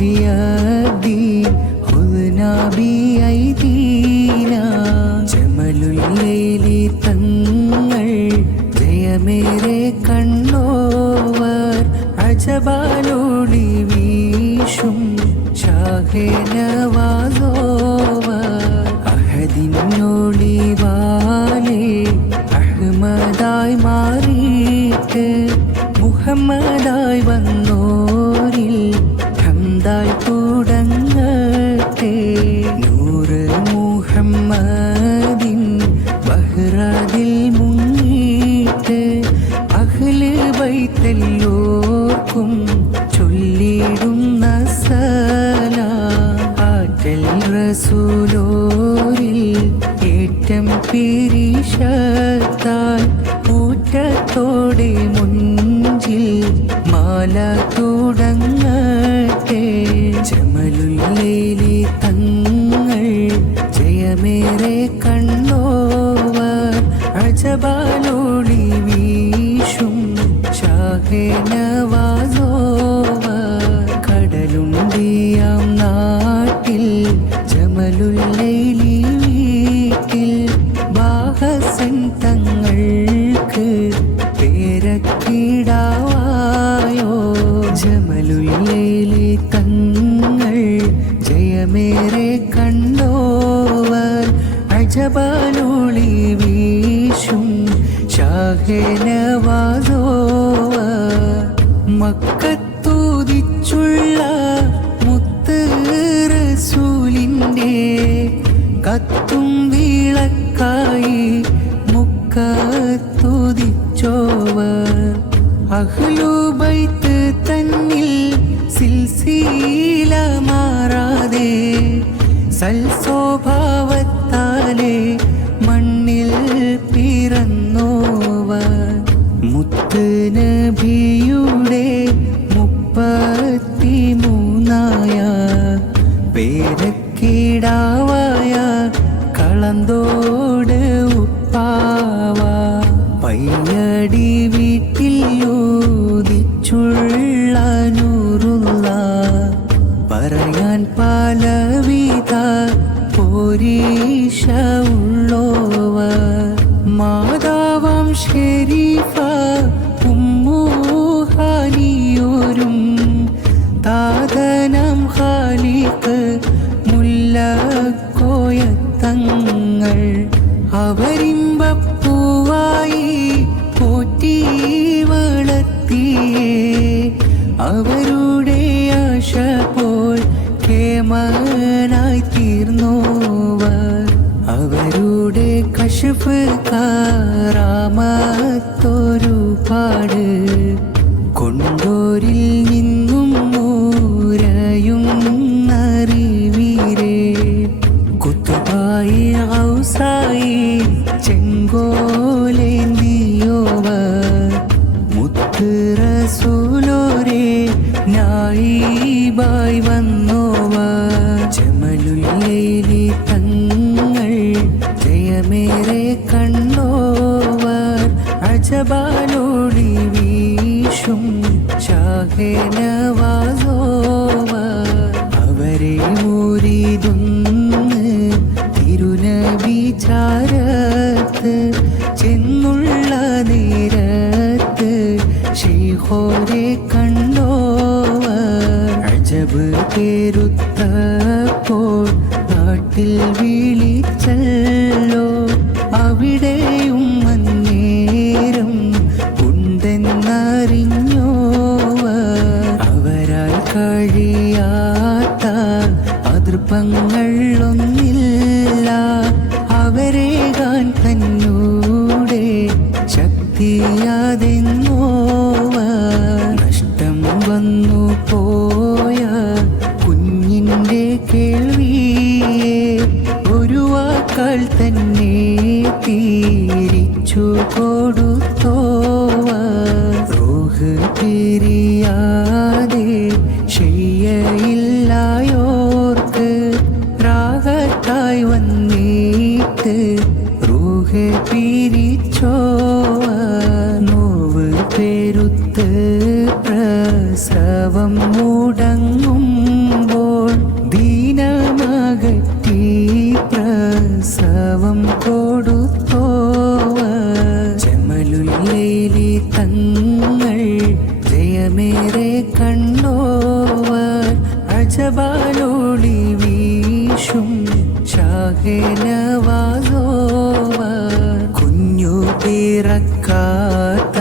Yeah. മാല തുടങ്ങട്ടെ ജമലുല്ലേലി തങ്ങൾ ജയമേറെ കണ്ണോവർ അജബാലോളി വീശും ഷാഹേനവാസോവർ അജബാലോളി വീശും ഷാഹേനവാസോവർ മക്കത്തൂതിച്ചുള്ള മുത്ത് റസൂലിന്റെ കത്തും വിളക്കായി മുക്കത്തുതിച്ചോവർ അഹ്ലുബൈത്ത് തന്നിൽ സിൽസീല മാറാതെ സൽസ്വഭാവത്താലെ മുത്ത് അവരിമ്പപ്പൂവായി പോറ്റി വളർത്തിയേ. അവരുടെ ആശ പോൽ കേമനായി തീർന്നോവർ അവരുടെ കശപ്പ് കാരാമത്തൊരു പാട് കൊണ്ടോരിൽ നിന്നും കുത്തുബായി ഔസായി ചെങ്കോലേന്തിയോവർ മുത്ത് റസൂലോരെ നായിബായി വന്നോവർ തങ്ങൾ ജയമേറെ കണ്ടോവർ അജബാലോടി വീശും ഷാഹേനവാസോവർ അവരെ മുരിതുന്ന് തിരുനബി ചാരത്ത് ചെന്നുള്ള നേരത്ത് ശ്രീഹോരെ കണ്ടോവർ. അജബ് പേരുത്തപ്പോൾ നാട്ടിൽ que പിറക്കാത്ത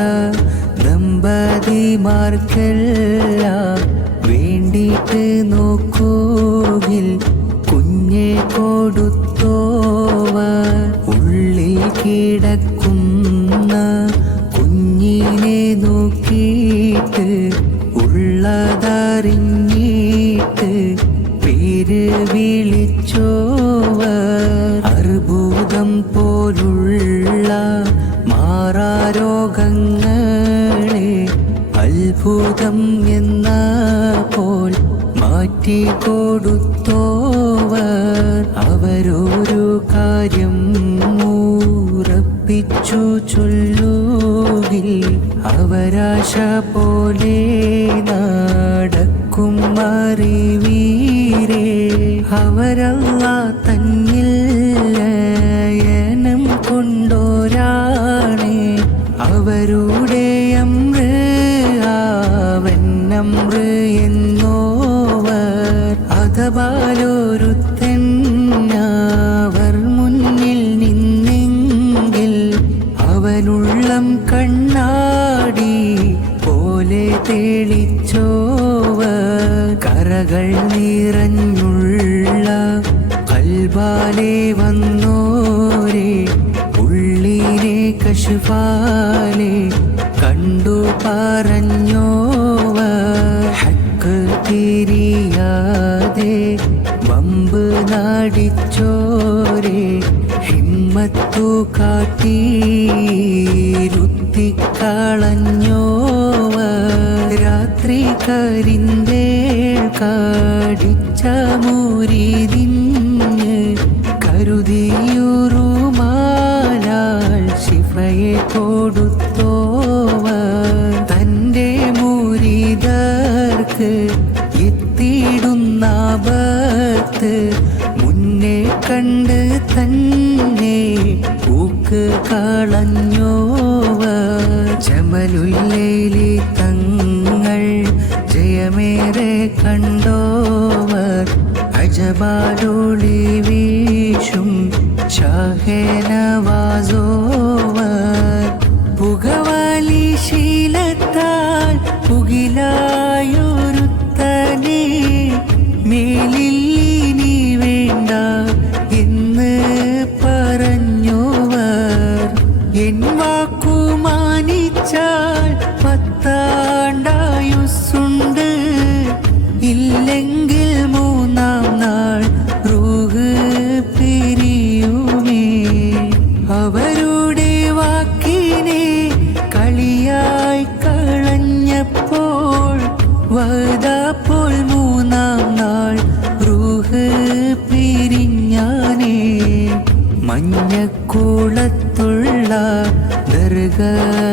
ദമ്പതിമാർക്കെല്ലാം വേണ്ടിയിട്ട് നോക്കൂകിൽ കുഞ്ഞെ കൊടുത്തോവർ കൊടുത്തോവർ അവരൊരു കാര്യം ഉറപ്പിച്ചു ചൊല്ലുകിൽ അവരാശ പോലെ നടക്കും അറിവീരേ. അവരല്ല അവനുള്ളം കണ്ണാടി പോലെ തെളിച്ചോവർ. കറകൾ നിറഞ്ഞുള്ള കൽബാലെ വന്നോരെ. ഉള്ളിനെ കശുപാലെ കണ്ടു പറഞ്ഞോവർ. ഹക്ക് തിരിയാതെ വമ്പ് നാടിച്ചോരെ. ഹിമ്മത്തു കാട്ടി രുത്തിക്കളഞ്ഞോവർ രാത്രി കരിന്തേ കാടിച്ച മൂരിതിഞ്ഞ് കരുതിയുറുമാലാൽ ശിഫയെ കൊടുത്തോവർ അജബാലൊളി വീശും ഷാഹനവാസോവർ പുകവാലി ശീലത്താൽ പുകിലായൊരുത്തനെ മേലിൽ 的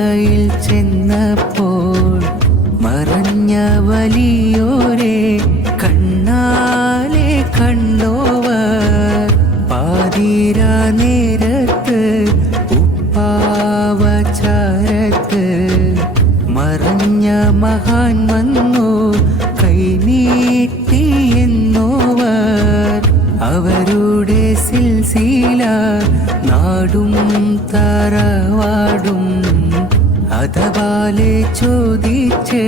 അഥവാലെ ചോദിച്ച്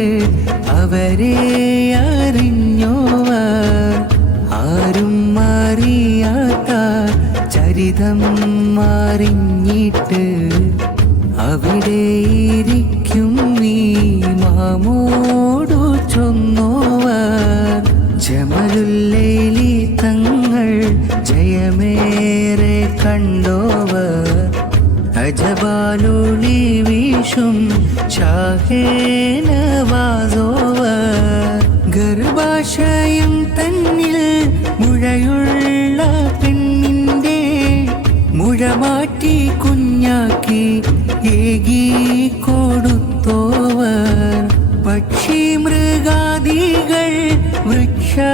അവരെ അറിഞ്ഞോവർ ആരും അറിയാത്ത ചരിതം അറിഞ്ഞിട്ട് അവിടെ ഇരിക്കും നീ. മാമോടു ചൊന്നോവർ ജമലുല്ലൈലി തങ്ങൾ ജയമേറെ കണ്ടോവർ അജബാലുളി വീശും ചാഹേനവാസോവ ഗർഭാശയം തന്നിൽ മുഴയുള്ള പെണ്ണിന്റെ മുഴമാറ്റി കുഞ്ഞാക്കി ഏകി കൊടുത്തോവർ. പക്ഷി മൃഗാദികൾ വൃക്ഷലതാദികൾ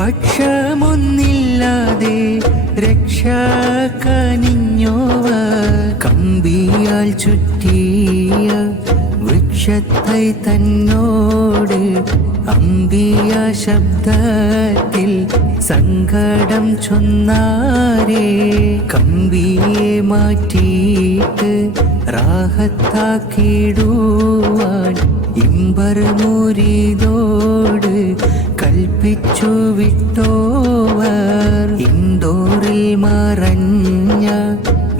പക്ഷമൊന്നില്ലാതെ രക്ഷ വൃക്ഷത്തെ തന്നോട് അമ്പിയ ശബ്ദത്തിൽ സങ്കടം ചൊന്നാരേ. കമ്പിയെ മാറ്റിയിട്ട് റാഹത്താക്കിടുവാൻ ഇമ്പർ മുരിതോട് കൽപ്പിച്ചു വിട്ടോവർ. ഇൻഡോറിൽ മറഞ്ഞ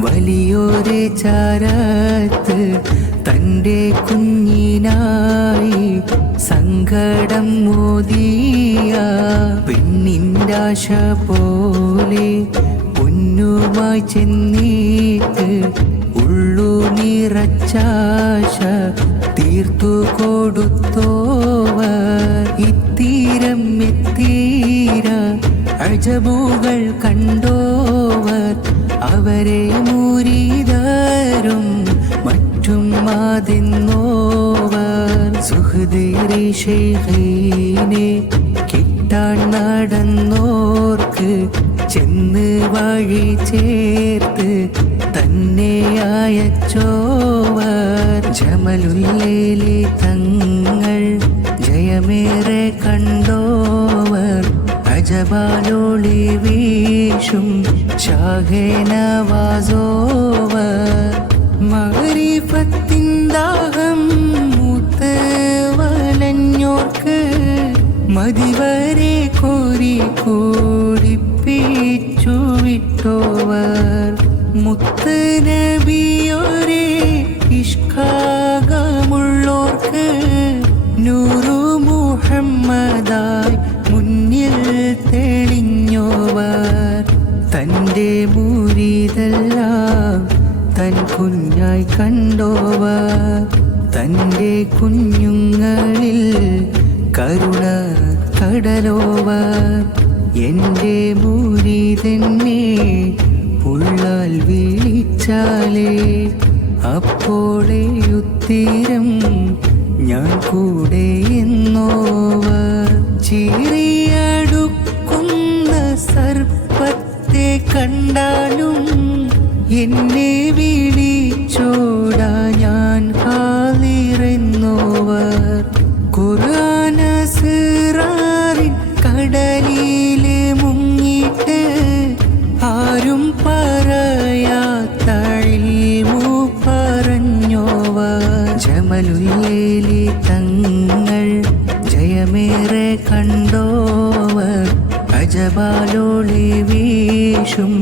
വലിയൊരു ചാരത്ത് തന്റെ കുഞ്ഞിനായി സങ്കടം മോദിയ പെണ്ണിന്റാശ പോലെ പൊന്നുമായി ചെന്നീട്ട് ഉള്ളു നിറച്ചാശ തീർത്തു കൊടുത്തോവർ. ഇത്തീരം എത്തീര അജബുകൾ കണ്ടോവർ. അവരെ മുരിതരും മറ്റും മാതിന്നോവർ സുഹൃദേറി ഷെയ്ഖീനെ കിട്ടാൻ നടന്നോർക്ക് ചെന്ന് വഴി ചേർത്ത് തന്നെ അയച്ചോവർ. ജമലുല്ലേലി തങ്ങൾ ജയമേറെ കണ്ടോവർ. അജബാലോളി വീശും ഷാഹേനവാസോവർ ദാഹം മൂത്ത് വലഞ്ഞോർക്ക് മതിവരെ കുഞ്ഞായി കണ്ടോവ തന്റെ കുഞ്ഞുങ്ങളിൽ കരുണ കടലോവ എന്റെ മുരിതെന്നെ ഉള്ളാൽ വിളിച്ചാലേ. അപ്പോളെ ഉത്തരം ഞാൻ കൂടെ എന്നോവ ചീറിയടുക്കുന്ന സർപ്പത്തെ കണ്ടാലും എന്നെ വിളിച്ചോടാ ഞാൻ ഹാലിറന്നോവർ ഖുർആാനസിറാറിൻ കടലിലെ മുങ്ങിട്ട് ആരും പറയാത്ത ഇൽമു പറഞ്ഞോവർ. ജമലുയേലി തങ്ങൾ ജയമേറെ കണ്ടോവർ അജബാലോളി വീശും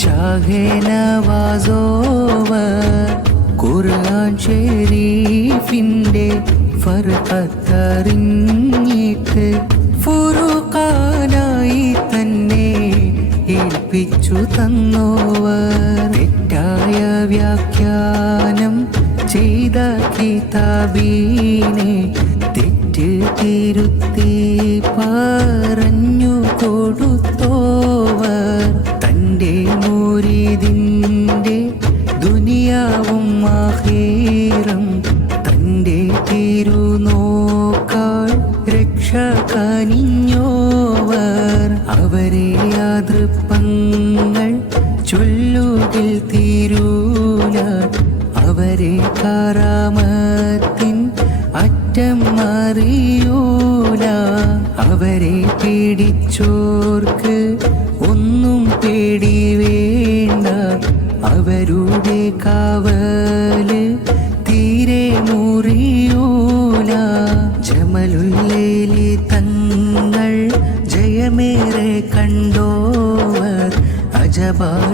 ഷാഹേനവാസോവർ ഖുർആൻ ഷെരീഫിന്റെ ഫർഹത്തറിഞ്ഞിട്ട് ഫുറുഖാനായി തന്നെ ഏൽപ്പിച്ചു തന്നോവർ. തെറ്റായ വ്യാഖ്യാനം ചെയ്ത കിതാബീനെ തെറ്റ് തിരുത്തി പറഞ്ഞു കൊടുത്തോവർ അജബാലൊളി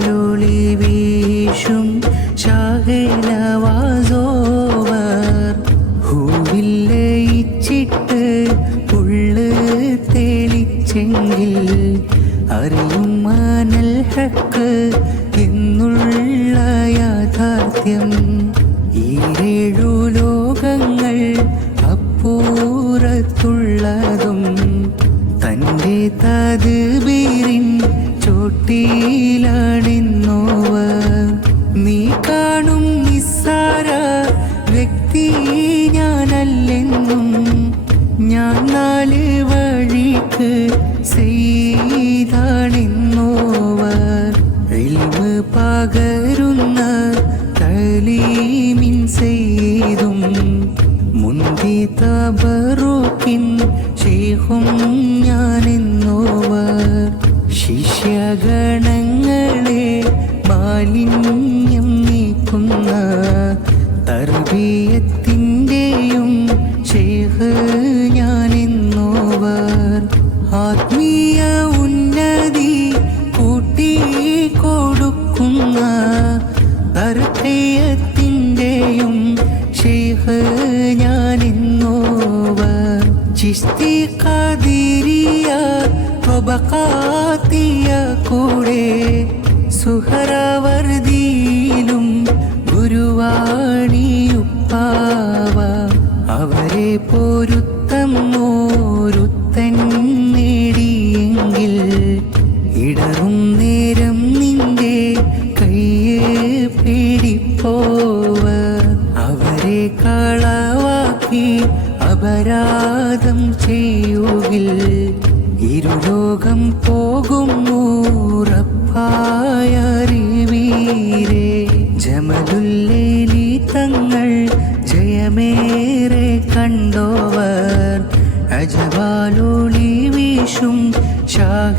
ഞാനെന്നോവർ. ആത്മീയ ഉന്നതി കൂട്ടി കൊടുക്കുന്ന തർക്കയത്തിന്റെയും ഷെയ്ഖ് ഞാനെന്നോവർ. ചിസ്തി കതിരിയ പ്രഭകാ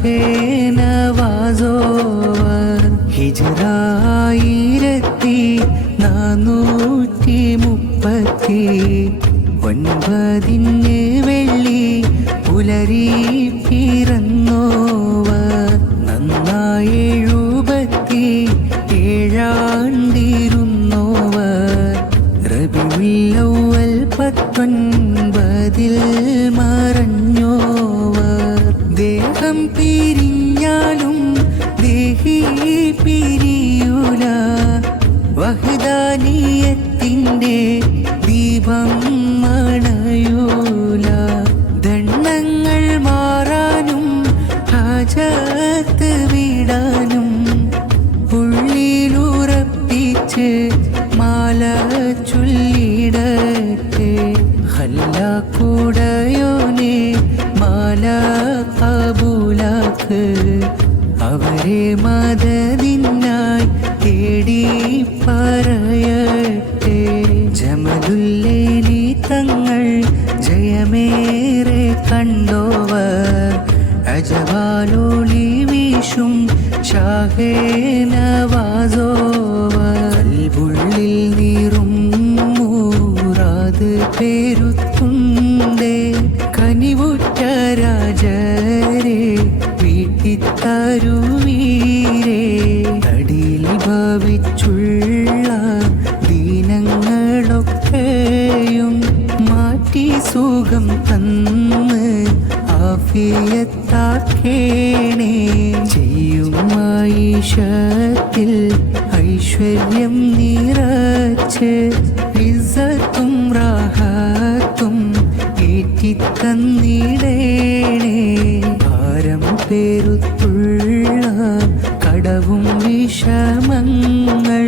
থাকে വെച്ച് മാല ചൊല്ലിടട്ടെ. ഹല്ല കൂടയോനെ മാല കബൂലാക്ക്. അവരെ മത രാജരെ വീട്ടിത്തരൂ വീരേ തടിയിൽ ഭാവിച്ചുള്ള ദീനങ്ങളൊക്കെയും മാറ്റി സുഖം തന്ന് ആഫിയത്താക്കേണേ. ചെയ്യുമായിഷത്തിൽ ഐശ്വര്യം നിറച്ച് കണ്ണീടേണേ. ഭാരം പേരുത്തുള്ള കടവും വിഷമങ്ങൾ